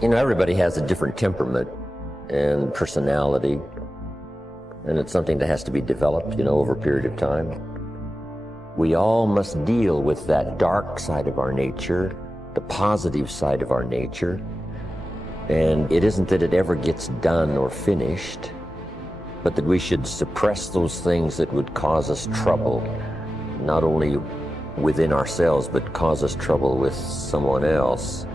You know, everybody has a different temperament and personality, and it's something that has to be developed, you know, over a period of time. We all must deal with that dark side of our nature, the positive side of our nature, and it isn't that it ever gets done or finished, but that we should suppress those things that would cause us trouble, not only within ourselves, but cause us trouble with someone else.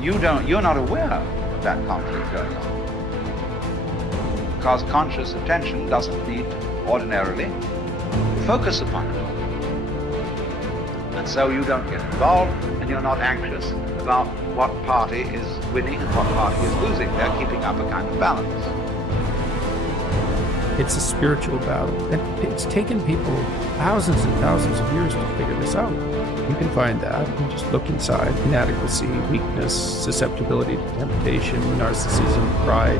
You're not aware of that conflict going on. Because conscious attention doesn't need ordinarily to focus upon it. And so you don't get involved, and you're not anxious about what party is winning and what party is losing. They're keeping up a kind of balance. It's a spiritual battle, and it's taken people thousands and thousands of years to figure this out. You can find that and just look inside. Inadequacy, weakness, susceptibility to temptation, narcissism, pride,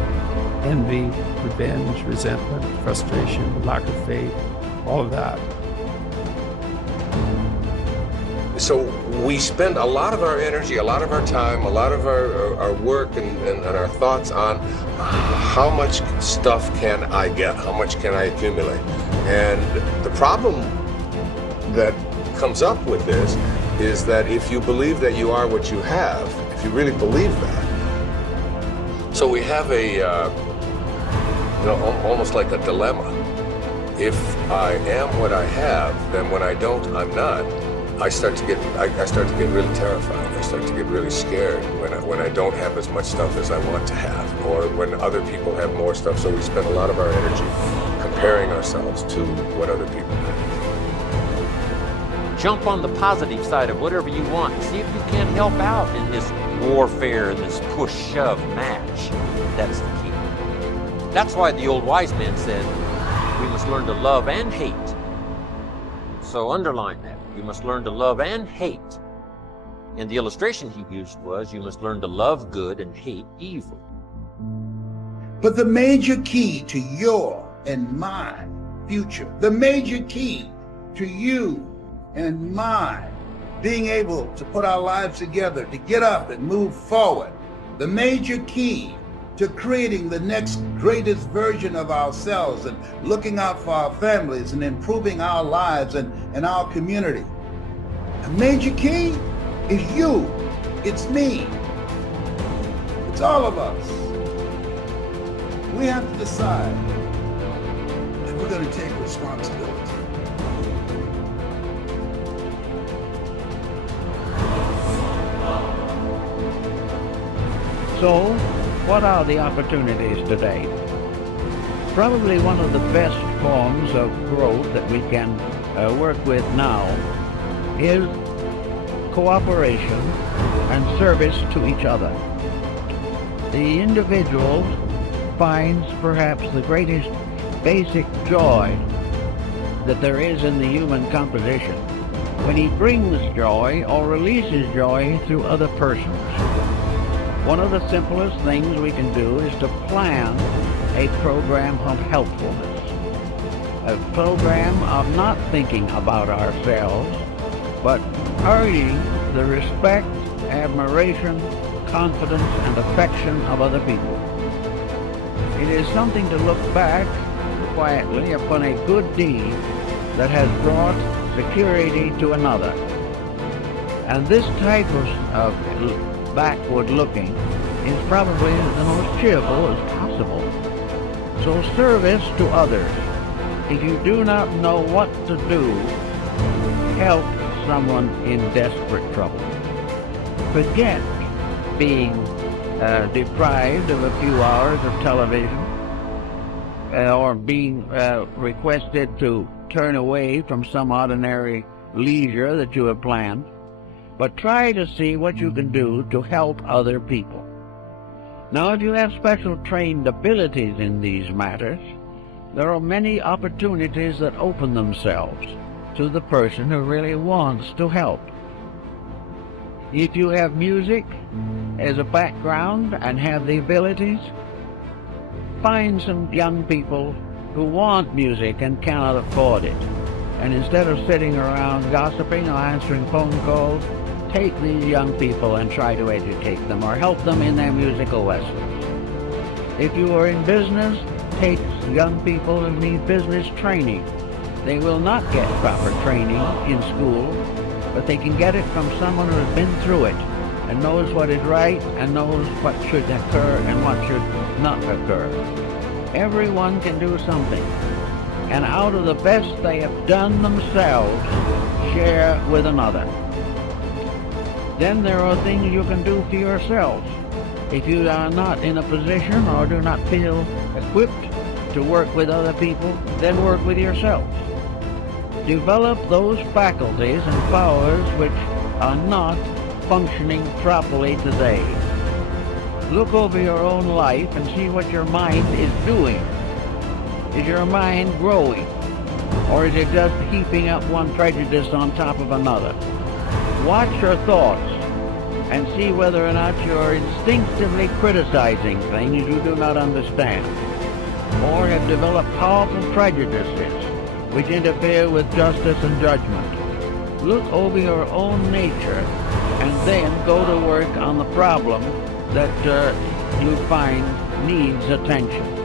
envy, revenge, resentment, frustration, lack of faith, all of that. So we spend a lot of our energy, a lot of our time, a lot of our work and our thoughts on how much stuff can I get, how much can I accumulate. And the problem that comes up with this is that if you believe that you are what you have, if you really believe that, so we have a, almost like a dilemma. If I am what I have, then when I don't, I'm not. I start to get really terrified. I start to get really scared when I don't have as much stuff as I want to have, or when other people have more stuff. So we spend a lot of our energy comparing ourselves to what other people have. Jump on the positive side of whatever you want. See if you can't help out in this warfare, in this push-shove match. That's the key. That's why the old wise man said, we must learn to love and hate. So underline that. You must learn to love and hate. And the illustration he used was, you must learn to love good and hate evil. But the major key to your and my future, the major key to you and mine being able to put our lives together, to get up and move forward, the major key to creating the next greatest version of ourselves and looking out for our families and improving our lives and our community. The major key is you. It's me. It's all of us. We have to decide that we're going to take responsibility. So, what are the opportunities today? Probably one of the best forms of growth that we can work with now is cooperation and service to each other. The individual finds perhaps the greatest basic joy that there is in the human composition when he brings joy or releases joy through other persons. One of the simplest things we can do is to plan a program of helpfulness, a program of not thinking about ourselves, but earning the respect, admiration, confidence, and affection of other people. It is something to look back quietly upon a good deed that has brought security to another. And this type of backward looking is probably the most cheerful as possible. So service to others. If you do not know what to do, help someone in desperate trouble. Forget being deprived of a few hours of television or being requested to turn away from some ordinary leisure that you have planned. But try to see what you can do to help other people. Now, if you have special trained abilities in these matters, there are many opportunities that open themselves to the person who really wants to help. If you have music as a background and have the abilities, find some young people who want music and cannot afford it. And instead of sitting around gossiping or answering phone calls, take these young people and try to educate them or help them in their musical lessons. If you are in business, take young people who need business training. They will not get proper training in school, but they can get it from someone who has been through it and knows what is right and knows what should occur and what should not occur. Everyone can do something, and out of the best they have done themselves, share with another. Then there are things you can do for yourselves. If you are not in a position or do not feel equipped to work with other people, then work with yourselves. Develop those faculties and powers which are not functioning properly today. Look over your own life and see what your mind is doing. Is your mind growing? Or is it just heaping up one prejudice on top of another? Watch your thoughts and see whether or not you're instinctively criticizing things you do not understand, or have developed powerful prejudices which interfere with justice and judgment. Look over your own nature and then go to work on the problem that you find needs attention.